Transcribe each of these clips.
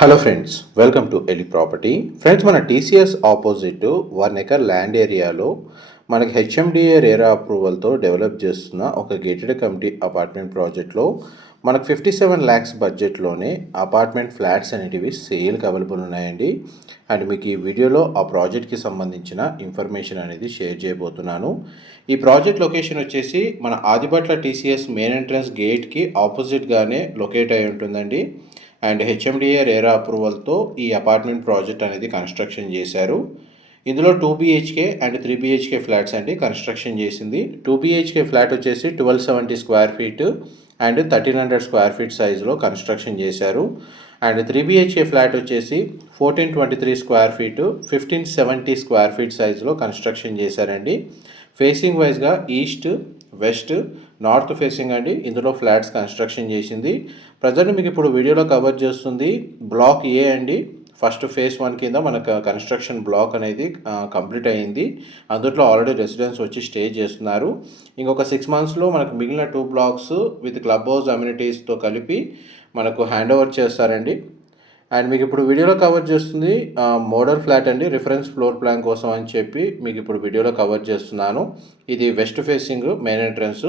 Hello friends, welcome to Eli property. Friends, మన TCS opposite 1 acre land ఏరియాలో మనకి HMDA RERA అప్రూవల్తో develop చేస్తున్న ఒక గేటెడ్ కమ్యూనిటీ అపార్ట్మెంట్ ప్రాజెక్ట్లో మనకు 57 lakhs బడ్జెట్లోనే అపార్ట్మెంట్ ఫ్లాట్స్ అనేటివి సేల్కి అవైలబుల్ ఉన్నాయండి. అండ్ మీకు ఈ వీడియోలో ఆ ప్రాజెక్ట్కి సంబంధించిన ఇన్ఫర్మేషన్ అనేది షేర్ చేయబోతున్నాను. ఈ ప్రాజెక్ట్ లొకేషన్ వచ్చేసి మన ఆదిబట్ల టీసీఎస్ మెయిన్ ఎంట్రన్స్ గేట్కి ఆపోజిట్గానే లొకేట్ అయి ఉంటుందండి. అండ్ హెచ్ఎండిఏ రేరా అప్రూవల్తో ఈ అపార్ట్మెంట్ ప్రాజెక్ట్ అనేది కన్స్ట్రక్షన్ చేశారు. ఇందులో 2 BHK అండ్ 3 BHK ఫ్లాట్స్ అండి కన్స్ట్రక్షన్ చేసింది. 2 BHK ఫ్లాట్ వచ్చేసి 1270 square feet and 1300 square feet సైజులో కన్స్ట్రక్షన్ చేశారు. అండ్ 3 BHK ఫ్లాట్ వచ్చేసి 1423 స్క్వేర్ ఫీట్ 1570 స్క్వేర్ ఫీట్ సైజులో కన్స్ట్రక్షన్ చేశారండి. ఫేసింగ్ వైజ్గా ఈస్ట్, వెస్ట్, నార్త్ ఫేసింగ్ అండి ఇందులో ఫ్లాట్స్ కన్స్ట్రక్షన్ చేసింది. ప్రజెంట్ మీకు ఇప్పుడు వీడియోలో కవర్ చేస్తుంది బ్లాక్ ఏ అండి. ఫస్ట్ ఫేజ్ 1 కింద మనకు కన్స్ట్రక్షన్ బ్లాక్ అనేది కంప్లీట్ అయ్యింది. అందులో ఆల్రెడీ రెసిడెంట్స్ వచ్చి స్టే చేస్తున్నారు. ఇంకొక 6 monthsలో మనకు మిగిలిన 2 blocks విత్ క్లబ్ హౌస్ అమ్యూనిటీస్తో కలిపి మనకు హ్యాండ్ ఓవర్ చేస్తారండి. అండ్ మీకు ఇప్పుడు వీడియోలో కవర్ చేస్తుంది మోడల్ ఫ్లాట్ అండి, రిఫరెన్స్ ఫ్లోర్ ప్లాన్ కోసం అని చెప్పి మీకు ఇప్పుడు వీడియోలో కవర్ చేస్తున్నాను. ఇది west facing main entrance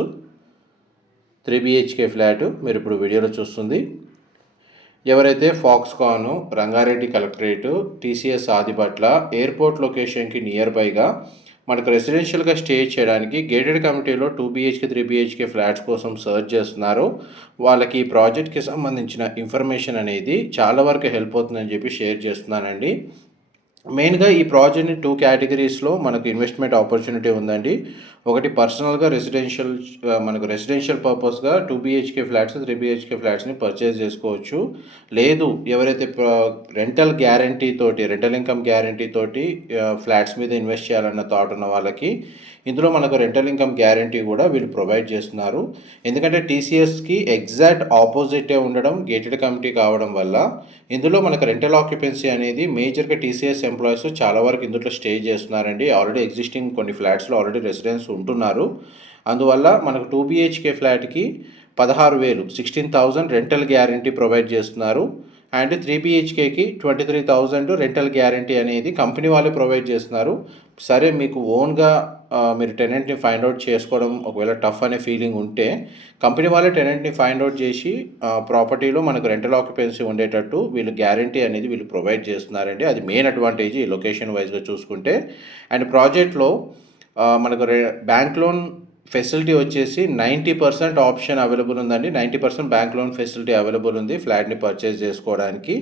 3 BHK flat మీరు ఇప్పుడు వీడియోలో చూస్తుంది. ఎవరైతే Foxconn, Rangareddy collectorate, TCS Adibatla airport లొకేషన్కి నియర్ బైగా మనకు రెసిడెన్షియల్గా స్టే చేయడానికి గేటెడ్ కమ్యూనిటీలో 2 BHK 3 BHK ఫ్లాట్స్ కోసం సర్చ్ చేస్తున్నారు, వాళ్ళకి ఈ ప్రాజెక్ట్కి సంబంధించిన ఇన్ఫర్మేషన్ అనేది చాలా వరకు హెల్ప్ అవుతుందని చెప్పి షేర్ చేస్తున్నానండి. మెయిన్గా ఈ ప్రాజెక్ట్ని 2 కేటగిరీస్లో మనకు ఇన్వెస్ట్మెంట్ ఆపర్చునిటీ ఉందండి. ఒకటి పర్సనల్గా మనకు రెసిడెన్షియల్ పర్పస్గా 2 BHK ఫ్లాట్స్ 3 BHK ఫ్లాట్స్ని పర్చేజ్ చేసుకోవచ్చు. లేదు ఎవరైతే రెంటల్ ఇన్కమ్ గ్యారంటీ తోటి ఫ్లాట్స్ మీద ఇన్వెస్ట్ చేయాలన్న థాట్ ఉన్న వాళ్ళకి ఇందులో మనకు రెంటల్ ఇన్కమ్ గ్యారంటీ కూడా వీళ్ళు ప్రొవైడ్ చేస్తున్నారు. ఎందుకంటే టీసీఎస్కి ఎగ్జాక్ట్ ఆపోజిటే ఉండడం గేటెడ్ కమ్యూనిటీ కావడం వల్ల ఇందులో మనకు రెంటల్ ఆక్యుపెన్సీ అనేది మేజర్గా టీసీఎస్ ఎంప్లాయీస్ చాలా వరకు ఇందులో స్టే చేస్తున్నారండి. ఆల్రెడీ ఎగ్జిస్టింగ్ కొన్ని ఫ్లాట్స్లో ఆల్రెడీ రెసిడెంట్స్ ఉంటున్నారు. అందువల్ల మనకు 2 BHK ఫ్లాట్కి 16,000 16,000 రెంటల్ గ్యారంటీ ప్రొవైడ్ చేస్తున్నారు. అండ్ 3 BHKకి 23,000 రెంటల్ గ్యారంటీ అనేది కంపెనీ వాళ్ళే ప్రొవైడ్ చేస్తున్నారు. సరే మీకు ఓన్గా మీరు టెనెంట్ని ఫైండ్ అవుట్ చేసుకోవడం ఒకవేళ టఫ్ అనే ఫీలింగ్ ఉంటే కంపెనీ వాళ్ళే టెనెంట్ని ఫైండ్ అవుట్ చేసి ప్రాపర్టీలో మనకు రెంటల్ ఆక్యుపెన్సీ ఉండేటట్టు వీళ్ళు గ్యారంటీ అనేది వీళ్ళు ప్రొవైడ్ చేస్తున్నారండి. అది మెయిన్ అడ్వాంటేజ్ ఈ లొకేషన్ వైజ్గా చూసుకుంటే. అండ్ ప్రాజెక్ట్లో మనకు బ్యాంక్ లోన్ ఫెసిలిటీ వచ్చేసి 90% ఆప్షన్ అవైలబుల్ ఉందండి. 90% బ్యాంక్ లోన్ ఫెసిలిటీ అవైలబుల్ ఉంది ఫ్లాట్ని పర్చేజ్ చేసుకోవడానికి.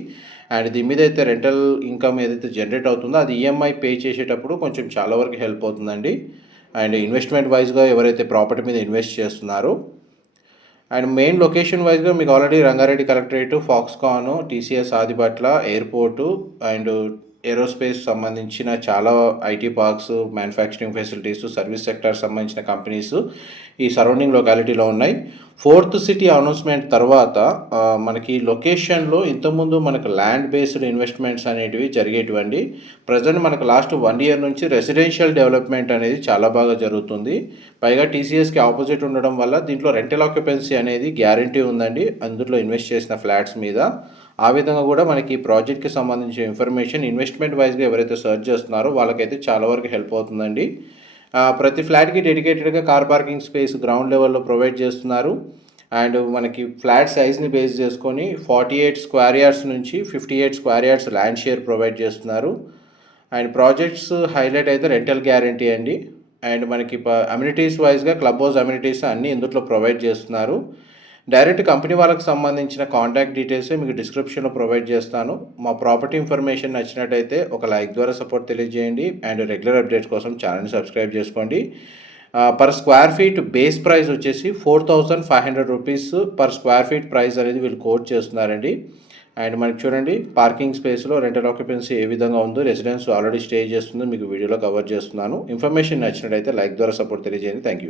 అండ్ దీని మీద అయితే రెంటల్ ఇన్కమ్ ఏదైతే జనరేట్ అవుతుందో అది ఈఎంఐ పే చేసేటప్పుడు కొంచెం చాలా వరకు హెల్ప్ అవుతుందండి. అండ్ ఇన్వెస్ట్మెంట్ వైజ్గా ఎవరైతే ప్రాపర్టీ మీద ఇన్వెస్ట్ చేస్తున్నారో అండ్ మెయిన్ లొకేషన్ వైజ్గా మీకు already Rangareddy collectorate, Foxconn, TCS Adibatla airport and aerospace సంబంధించిన చాలా IT parks, manufacturing facilities, service sector సంబంధించిన కంపెనీస్ ఈ సరౌండింగ్ లొకాలిటీలో ఉన్నాయి. 4th సిటీ అనౌన్స్మెంట్ తర్వాత మనకి లొకేషన్లో ఇంతకుముందు మనకు ల్యాండ్ బేస్డ్ ఇన్వెస్ట్మెంట్స్ అనేటివి జరిగేటివండి. ప్రజెంట్ మనకు లాస్ట్ 1 year నుంచి రెసిడెన్షియల్ డెవలప్మెంట్ అనేది చాలా బాగా జరుగుతుంది. పైగా టీసీఎస్కి ఆపోజిట్ ఉండడం వల్ల దీంట్లో రెంటల్ ఆక్యుపెన్సీ అనేది గ్యారంటీ ఉందండి అందులో ఇన్వెస్ట్ చేసిన ఫ్లాట్స్ మీద. ఆ విధంగా కూడా మనకి ఈ ప్రాజెక్ట్కి సంబంధించిన ఇన్ఫర్మేషన్ ఇన్వెస్ట్మెంట్ వైజ్గా ఎవరైతే సర్చ్ చేస్తున్నారో వాళ్ళకైతే చాలా వరకు హెల్ప్ అవుతుందండి. ప్రతి ఫ్లాట్కి డెడికేటెడ్గా కార్ పార్కింగ్ స్పేస్ గ్రౌండ్ లెవెల్లో ప్రొవైడ్ చేస్తున్నారు. అండ్ మనకి ఫ్లాట్ సైజ్ని బేస్ చేసుకొని 48 స్క్వేర్ యార్డ్స్ నుంచి 58 square yards land share provide చేస్తున్నారు. అండ్ ప్రాజెక్ట్స్ హైలైట్ అయితే రెంటల్ గ్యారంటీ అండి. అండ్ మనకి అమ్యూనిటీస్ వైజ్గా క్లబ్ హౌస్ అమ్యూనిటీస్ అన్నీ ఇందులో ప్రొవైడ్ చేస్తున్నారు. డైరెక్ట్ కంపెనీ వాళ్ళకి సంబంధించిన కాంటాక్ట్ డీటెయిల్స్ మీకు డిస్క్రిప్షన్లో ప్రొవైడ్ చేస్తాను. మా ప్రాపర్టీ ఇన్ఫర్మేషన్ నచ్చినట్టయితే ఒక లైక్ ద్వారా సపోర్ట్ తెలియజేయండి. అండ్ రెగ్యులర్ అప్డేట్స్ కోసం ఛానల్ని సబ్స్క్రైబ్ చేసుకోండి. Per square feet base price వచ్చేసి 4,500 rupees per square feet price అనేది వీళ్ళు కోట్ చేస్తున్నారండి. అండ్ మనకి చూడండి పార్కింగ్ స్పేస్లో రెంటల్ ఆక్యుపెన్సీ ఏ విధంగా ఉందో రెసిడెన్స్ ఆల్రెడీ స్టే చేస్తుందో మీకు వీడియోలో కవర్ చేస్తున్నాను. ఇన్ఫర్మేషన్ నచ్చినట్టయితే లైక్ ద్వారా సపోర్ట్ తెలియజేయండి. Thank you.